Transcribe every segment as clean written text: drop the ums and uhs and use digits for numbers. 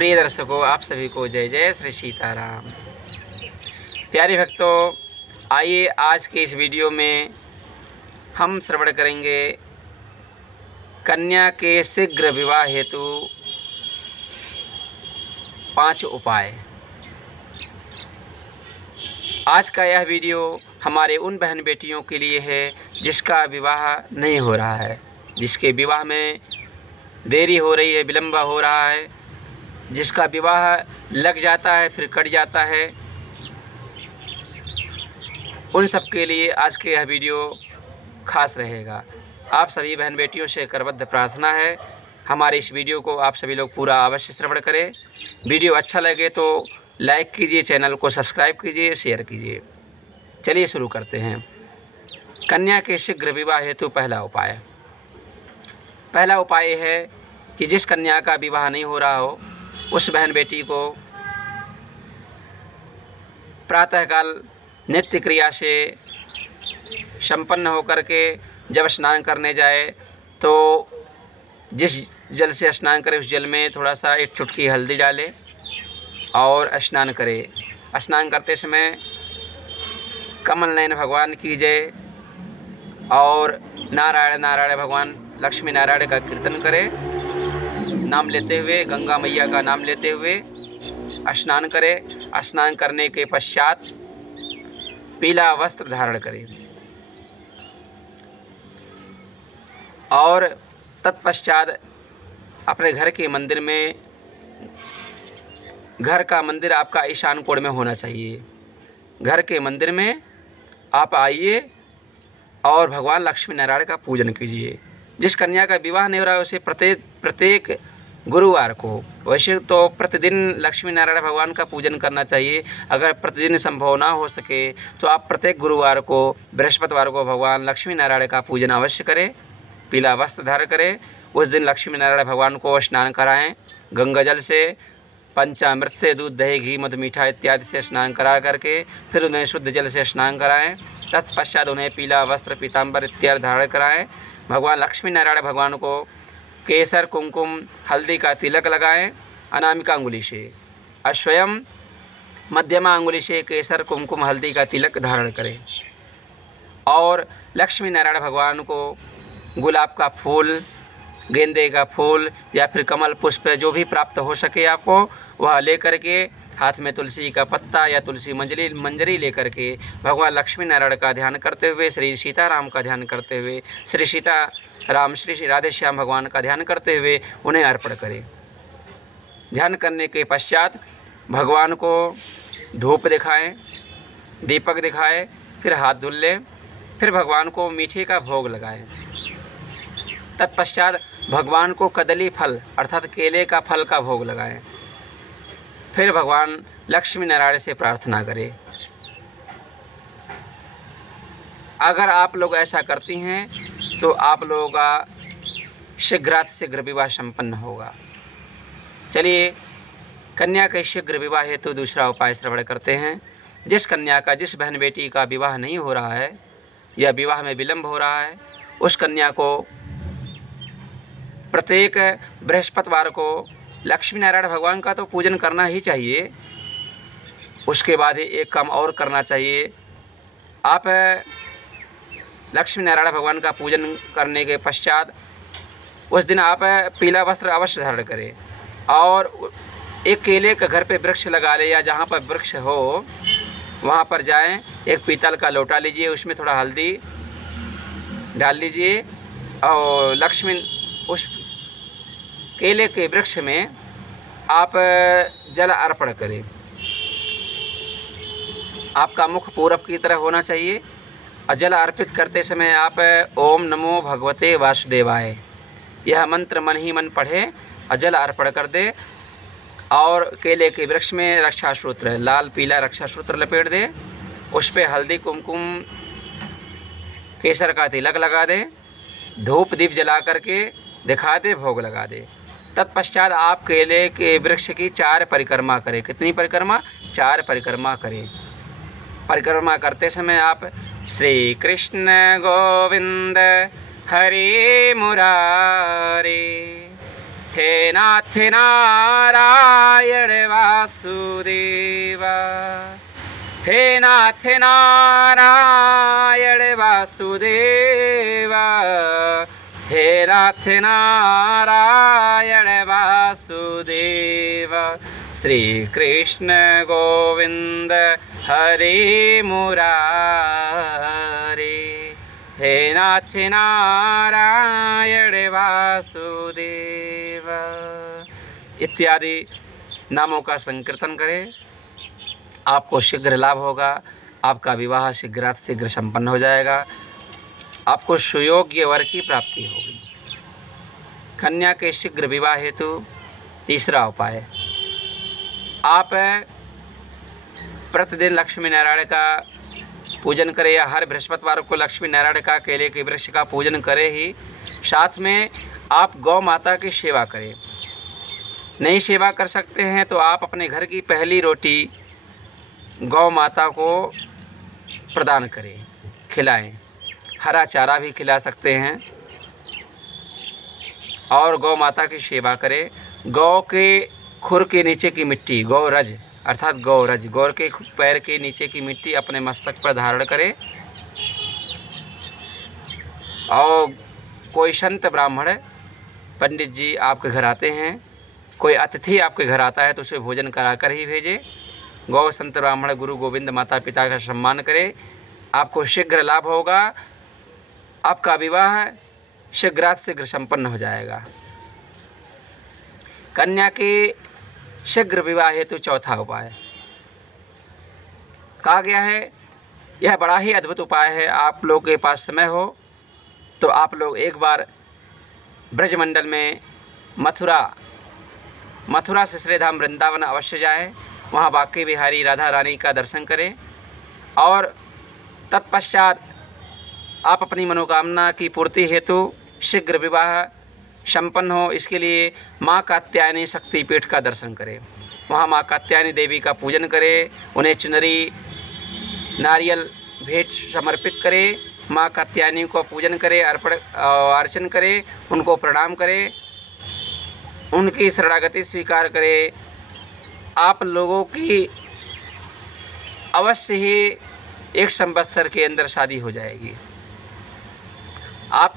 प्रिय दर्शकों, आप सभी को जय जय श्री सीताराम। प्यारे भक्तों, आइए आज के इस वीडियो में हम श्रवण करेंगे कन्या के शीघ्र विवाह हेतु 5 उपाय। आज का यह वीडियो हमारे उन बहन बेटियों के लिए है जिसका विवाह नहीं हो रहा है, जिसके विवाह में देरी हो रही है, विलम्ब हो रहा है, जिसका विवाह लग जाता है फिर कट जाता है। उन सब के लिए आज के यह वीडियो खास रहेगा। आप सभी बहन बेटियों से करबद्ध प्रार्थना है, हमारे इस वीडियो को आप सभी लोग पूरा अवश्य श्रवण करें। वीडियो अच्छा लगे तो लाइक कीजिए, चैनल को सब्सक्राइब कीजिए, शेयर कीजिए। चलिए शुरू करते हैं। कन्या के शीघ्र विवाह हेतु पहला उपाय है कि जिस कन्या का विवाह नहीं हो रहा हो उस बहन बेटी को प्रातःकाल नित्य क्रिया से संपन्न होकर के जब स्नान करने जाए तो जिस जल से स्नान करे उस जल में थोड़ा सा 1 चुटकी हल्दी डाले और स्नान करे। स्नान करते समय कमल नयन भगवान की जय और नारायण नारायण भगवान लक्ष्मी नारायण का कीर्तन करे, नाम लेते हुए, गंगा मैया का नाम लेते हुए स्नान करे। स्नान करने के पश्चात पीला वस्त्र धारण करे और तत्पश्चात अपने घर के मंदिर में, घर का मंदिर आपका ईशान कोण में होना चाहिए, घर के मंदिर में आप आइए और भगवान लक्ष्मी नारायण का पूजन कीजिए। जिस कन्या का विवाह नहीं हो रहा है उसे प्रत्येक गुरुवार को, वैसे तो प्रतिदिन लक्ष्मी नारायण भगवान का पूजन करना चाहिए। अगर प्रतिदिन संभव ना हो सके तो आप प्रत्येक गुरुवार को, बृहस्पतिवार को भगवान लक्ष्मी नारायण का पूजन अवश्य करें। पीला वस्त्र धारण करें। उस दिन लक्ष्मी नारायण भगवान को स्नान कराएं, गंगा जल से, पंचामृत से, दूध दही घी मधु मीठा इत्यादि से स्नान करा करके फिर उन्हें शुद्ध जल से स्नान कराएं। तत्पश्चात उन्हें पीला वस्त्र, पीताम्बर इत्यादि धारण कराएं। भगवान लक्ष्मी नारायण भगवान को केसर, कुमकुम, हल्दी का तिलक लगाएं अनामिका अंगुली से, और स्वयं मध्यमा अंगुली से केसर, कुमकुम, हल्दी का तिलक धारण करें। और लक्ष्मी नारायण भगवान को गुलाब का फूल, गेंदे का फूल या फिर कमल पुष्प जो भी प्राप्त हो सके आपको वह लेकर के, हाथ में तुलसी का पत्ता या तुलसी मंजरी लेकर के भगवान लक्ष्मी नारायण का ध्यान करते हुए, श्री सीताराम का ध्यान करते हुए, श्री सीताराम श्री राधे श्याम भगवान का ध्यान करते हुए उन्हें अर्पण करें। ध्यान करने के पश्चात भगवान को धूप दिखाएं, दीपक दिखाएं, फिर हाथ धुल लें, फिर भगवान को मीठे का भोग लगाएं। तत्पश्चात भगवान को कदली फल अर्थात केले का फल का भोग लगाएं। फिर भगवान लक्ष्मी नारायण से प्रार्थना करें। अगर आप लोग ऐसा करती हैं तो आप लोगों का शीघ्र विवाह संपन्न होगा। चलिए कन्या के शीघ्र विवाह हेतु दूसरा उपाय श्रवण करते हैं। जिस कन्या का, जिस बहन बेटी का विवाह नहीं हो रहा है या विवाह में विलम्ब हो रहा है उस कन्या को प्रत्येक बृहस्पतिवार को लक्ष्मी नारायण भगवान का तो पूजन करना ही चाहिए। उसके बाद ही एक काम और करना चाहिए। आप लक्ष्मी नारायण भगवान का पूजन करने के पश्चात उस दिन आप पीला वस्त्र अवश्य धारण करें और एक केले का घर पे वृक्ष लगा ले या जहाँ पर वृक्ष हो वहाँ पर जाएं। एक पीतल का लोटा लीजिए, उसमें थोड़ा हल्दी डाल लीजिए और उस केले के वृक्ष में आप जल अर्पण करें। आपका मुख पूरब की तरह होना चाहिए और जल अर्पित करते समय आप ओम नमो भगवते वासुदेवाय यह मंत्र मन ही मन पढ़े और जल अर्पण कर दे और केले के वृक्ष में रक्षा सूत्र, लाल पीला रक्षा सूत्र लपेट दे, उस पर हल्दी, कुमकुम, केसर का तिलक लगा दे, धूप दीप जला करके दिखा दे, भोग लगा दे। तत्पश्चात आप केले के वृक्ष की 4 परिक्रमा करें। कितनी परिक्रमा? 4 परिक्रमा करें। परिक्रमा करते समय आप श्री कृष्ण गोविंद हरे मुरारे हे नाथ नारायण वासुदेव, हे नाथ नारायण वासुदेव, हे नाथ नारायण वासुदेव। श्री कृष्ण गोविंद हरे मुरारे, हे नाथ नारायण वासुदेव इत्यादि नामों का संकीर्तन करें। आपको शीघ्र लाभ होगा, आपका विवाह शीघ्र संपन्न हो जाएगा, आपको सुयोग्य वर की प्राप्ति होगी। कन्या के शीघ्र विवाह हेतु तीसरा उपाय, आप प्रतिदिन लक्ष्मी नारायण का पूजन करें या हर बृहस्पतिवार को लक्ष्मी नारायण का केले के वृक्ष का पूजन करें ही साथ में आप गौ माता की सेवा करें। नहीं सेवा कर सकते हैं तो आप अपने घर की पहली रोटी गौ माता को प्रदान करें, खिलाएं। हरा चारा भी खिला सकते हैं और गौ माता की सेवा करें। गौ के खुर के नीचे की मिट्टी, गौरज अर्थात गौरज, गौर के पैर के नीचे की मिट्टी अपने मस्तक पर धारण करें। और कोई संत ब्राह्मण पंडित जी आपके घर आते हैं, कोई अतिथि आपके घर आता है तो उसे भोजन कराकर ही भेजें। गौ संत ब्राह्मण गुरु गोविंद माता पिता का सम्मान करें, आपको शीघ्र लाभ होगा, आपका विवाह शीघ्र संपन्न हो जाएगा। कन्या के शीघ्र विवाह हेतु चौथा उपाय कहा गया है। यह बड़ा ही अद्भुत उपाय है। आप लोग के पास समय हो तो आप लोग एक बार ब्रजमंडल में मथुरा से श्रीधाम वृंदावन अवश्य जाएं। वहाँ बांके बिहारी राधा रानी का दर्शन करें और तत्पश्चात आप अपनी मनोकामना की पूर्ति हेतु शीघ्र विवाह संपन्न हो, इसके लिए माँ कात्यायनी शक्तिपीठ का दर्शन करें। वहाँ माँ कात्यायनी देवी का पूजन करें, उन्हें चुनरी नारियल भेंट समर्पित करें, माँ कात्यायनी को पूजन करें, अर्चन करें, उनको प्रणाम करें, उनकी शरणागति स्वीकार करें। आप लोगों की अवश्य ही 1 संवत्सर के अंदर शादी हो जाएगी। आप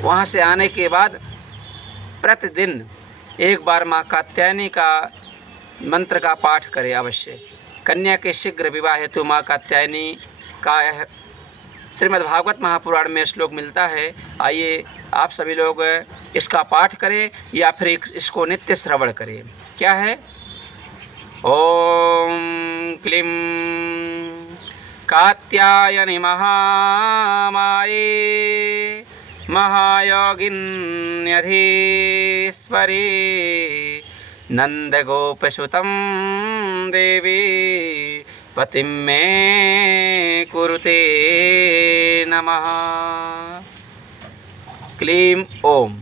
वहाँ से आने के बाद प्रतिदिन एक बार माँ कात्यायनी का मंत्र का पाठ करें अवश्य। कन्या के शीघ्र विवाह हेतु माँ कात्यायनी का श्रीमद् भागवत महापुराण में श्लोक मिलता है। आइए आप सभी लोग इसका पाठ करें या फिर इसको नित्य श्रवण करें। क्या है? ओम क्लीं कात्यायनी महामाये महायोगिन्यधीश्वरी नंदगोपसुतं देवी पतिं मे कुरुते नमः। क्लीं ओम।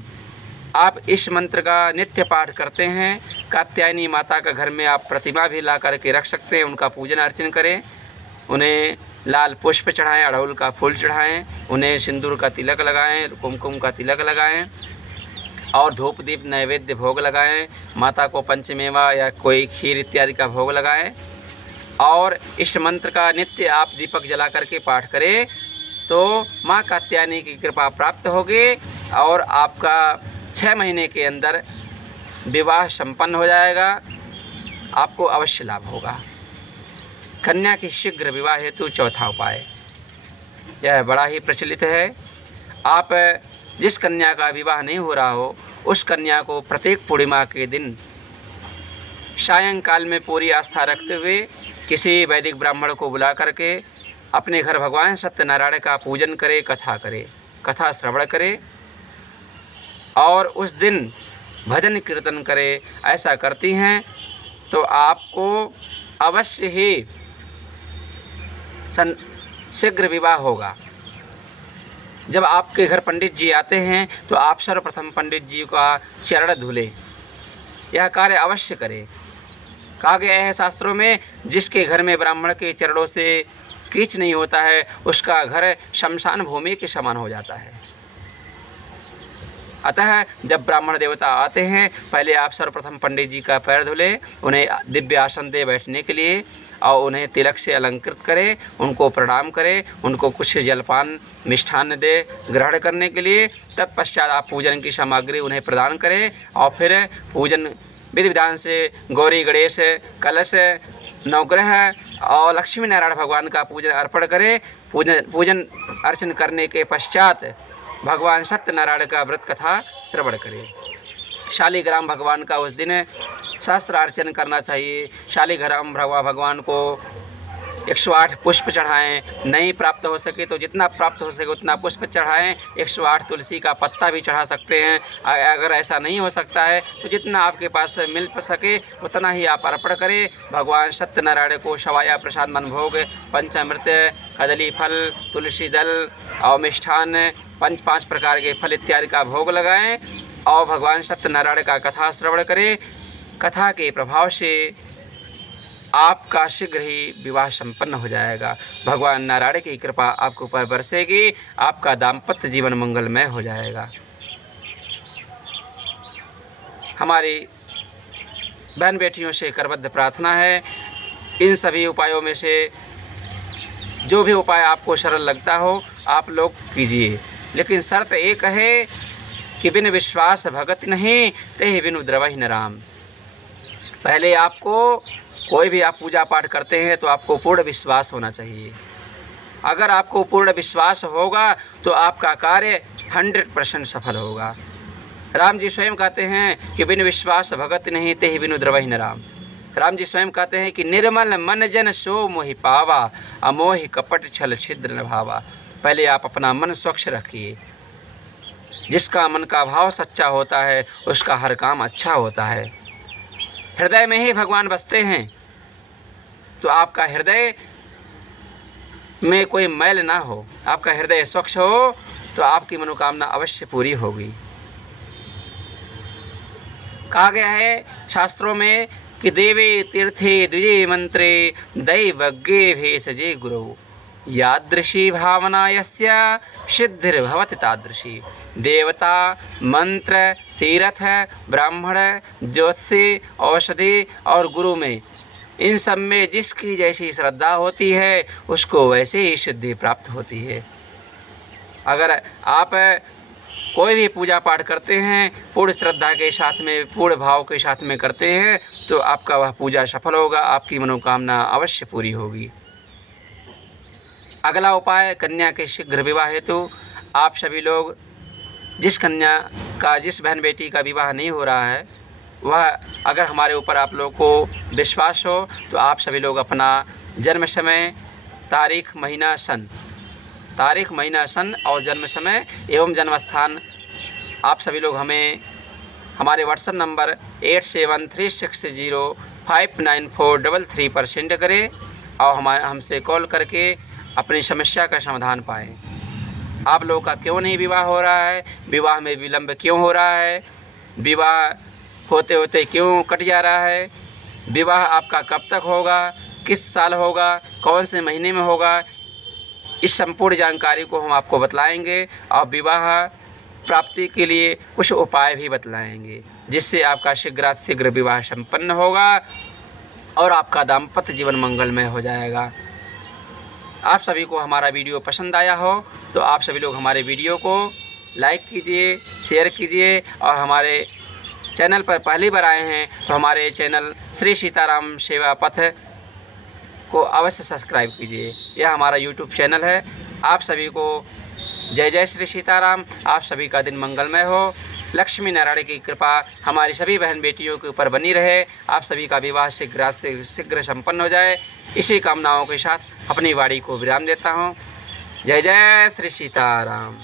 आप इस मंत्र का नित्य पाठ करते हैं। कात्यायनी माता का घर में आप प्रतिमा भी ला करके रख सकते हैं, उनका पूजन अर्चन करें, उन्हें लाल पुष्प चढ़ाएं, अड़हुल का फूल चढ़ाएं, उन्हें सिंदूर का तिलक लगाएं, कुमकुम का तिलक लगाएं और धूप दीप नैवेद्य भोग लगाएं। माता को पंचमेवा या कोई खीर इत्यादि का भोग लगाएं और इस मंत्र का नित्य आप दीपक जला करके पाठ करें तो माँ कात्यायनी की कृपा प्राप्त होगी और आपका 6 महीने के अंदर विवाह संपन्न हो जाएगा। आपको अवश्य लाभ होगा। कन्या की शीघ्र विवाह हेतु चौथा उपाय, यह बड़ा ही प्रचलित है। आप जिस कन्या का विवाह नहीं हो रहा हो उस कन्या को प्रत्येक पूर्णिमा के दिन सायंकाल में पूरी आस्था रखते हुए किसी वैदिक ब्राह्मण को बुला करके अपने घर भगवान सत्यनारायण का पूजन करे, कथा श्रवण करे और उस दिन भजन कीर्तन करे। ऐसा करती हैं तो आपको अवश्य ही शीघ्र विवाह होगा। जब आपके घर पंडित जी आते हैं तो आप सर्वप्रथम पंडित जी का चरण धुलें। यह कार्य अवश्य करें। कहा गया है शास्त्रों में, जिसके घर में ब्राह्मण के चरणों से कीच नहीं होता है उसका घर शमशान भूमि के समान हो जाता है। अतः जब ब्राह्मण देवता आते हैं, पहले आप सर्वप्रथम पंडित जी का पैर धुले, उन्हें दिव्य आसन दे बैठने के लिए और उन्हें तिलक से अलंकृत करें, उनको प्रणाम करें, उनको कुछ जलपान मिष्ठान्न दे ग्रहण करने के लिए। तत्पश्चात आप पूजन की सामग्री उन्हें प्रदान करें और फिर पूजन विधि विधान से गौरी गणेश कलश नवग्रह और लक्ष्मी नारायण भगवान का पूजन अर्पण करें। पूजन अर्चन करने के पश्चात भगवान सत्यनारायण का व्रत कथा श्रवण करें। शालिग्राम भगवान का उस दिन सहस्त्रार्चन करना चाहिए। शालिग्राम भगवान को 108 पुष्प चढ़ाएं, नहीं प्राप्त हो सके तो जितना प्राप्त हो सके उतना पुष्प चढ़ाएं। 108 तुलसी का पत्ता भी चढ़ा सकते हैं। अगर ऐसा नहीं हो सकता है तो जितना आपके पास मिल सके उतना ही आप अर्पण करें। भगवान सत्यनारायण को शवाया प्रसाद मन भोग, पंचामृत, कदली फल, तुलसी दल और मिष्ठान 5 प्रकार के फल इत्यादि का भोग लगाएं और भगवान सत्यनारायण का कथा श्रवण करें। कथा के प्रभाव से आपका शीघ्र ही विवाह संपन्न हो जाएगा। भगवान नारायण की कृपा आपके ऊपर बरसेगी, आपका दाम्पत्य जीवन मंगलमय हो जाएगा। हमारी बहन बेटियों से करबद्ध प्रार्थना है, इन सभी उपायों में से जो भी उपाय आपको सरल लगता हो आप लोग कीजिए, लेकिन शर्त एक है कि बिन विश्वास भगत नहीं, ते बिनु द्रवहि न राम। पहले आपको कोई भी आप पूजा पाठ करते हैं तो आपको पूर्ण विश्वास होना चाहिए। अगर आपको पूर्ण विश्वास होगा तो आपका कार्य 100% सफल होगा। राम जी स्वयं कहते हैं कि बिन विश्वास भगत नहीं, ते बिनु द्रवहि न राम। राम जी स्वयं कहते हैं कि निर्मल मन जन सो मोहि पावा, अमोहि कपट छल छिद्र न भावा। पहले आप अपना मन स्वच्छ रखिए। जिसका मन का भाव सच्चा होता है उसका हर काम अच्छा होता है। हृदय में ही भगवान बसते हैं, तो आपका हृदय में कोई मैल ना हो, आपका हृदय स्वच्छ हो तो आपकी मनोकामना अवश्य पूरी होगी। कहा गया है शास्त्रों में कि देवे तीर्थे द्विजे मंत्रे दैवज्ञे भेषजे गुरु, यादृशी भावना यस्य सिद्धिर्भवति तादृशी। देवता, मंत्र, तीर्थ, ब्राह्मण, ज्योतिषी, औषधि और गुरु में इन सब में जिसकी जैसी श्रद्धा होती है उसको वैसे ही सिद्धि प्राप्त होती है। अगर आप कोई भी पूजा पाठ करते हैं पूर्ण श्रद्धा के साथ में, पूर्ण भाव के साथ में करते हैं तो आपका वह पूजा सफल होगा, आपकी मनोकामना अवश्य पूरी होगी। अगला उपाय कन्या के शीघ्र विवाह हेतु आप सभी लोग जिस बहन बेटी का विवाह नहीं हो रहा है वह अगर हमारे ऊपर आप लोग को विश्वास हो तो आप सभी लोग अपना जन्म समय, तारीख, महीना, सन और जन्म समय एवं जन्म स्थान आप सभी लोग हमें हमारे व्हाट्सएप नंबर 8736059433 पर सेंड करें और हमसे कॉल करके अपनी समस्या का समाधान पाएं। आप लोगों का क्यों नहीं विवाह हो रहा है, विवाह में विलंब क्यों हो रहा है, विवाह होते होते क्यों कट जा रहा है, विवाह आपका कब तक होगा, किस साल होगा, कौन से महीने में होगा, इस संपूर्ण जानकारी को हम आपको बतलाएंगे और विवाह प्राप्ति के लिए कुछ उपाय भी बतलाएंगे जिससे आपका शीघ्र विवाह संपन्न होगा और आपका दाम्पत्य जीवन मंगलमय हो जाएगा। आप सभी को हमारा वीडियो पसंद आया हो तो आप सभी लोग हमारे वीडियो को लाइक कीजिए, शेयर कीजिए और हमारे चैनल पर पहली बार आए हैं तो हमारे चैनल श्री सीताराम सेवा पथ को अवश्य सब्सक्राइब कीजिए। यह हमारा यूट्यूब चैनल है। आप सभी को जय जय श्री सीताराम। आप सभी का दिन मंगलमय हो। लक्ष्मी नारायण की कृपा हमारी सभी बहन बेटियों के ऊपर बनी रहे। आप सभी का विवाह शीघ्र संपन्न हो जाए। इसी कामनाओं के साथ अपनी वाणी को विराम देता हूँ। जय जय श्री सीताराम।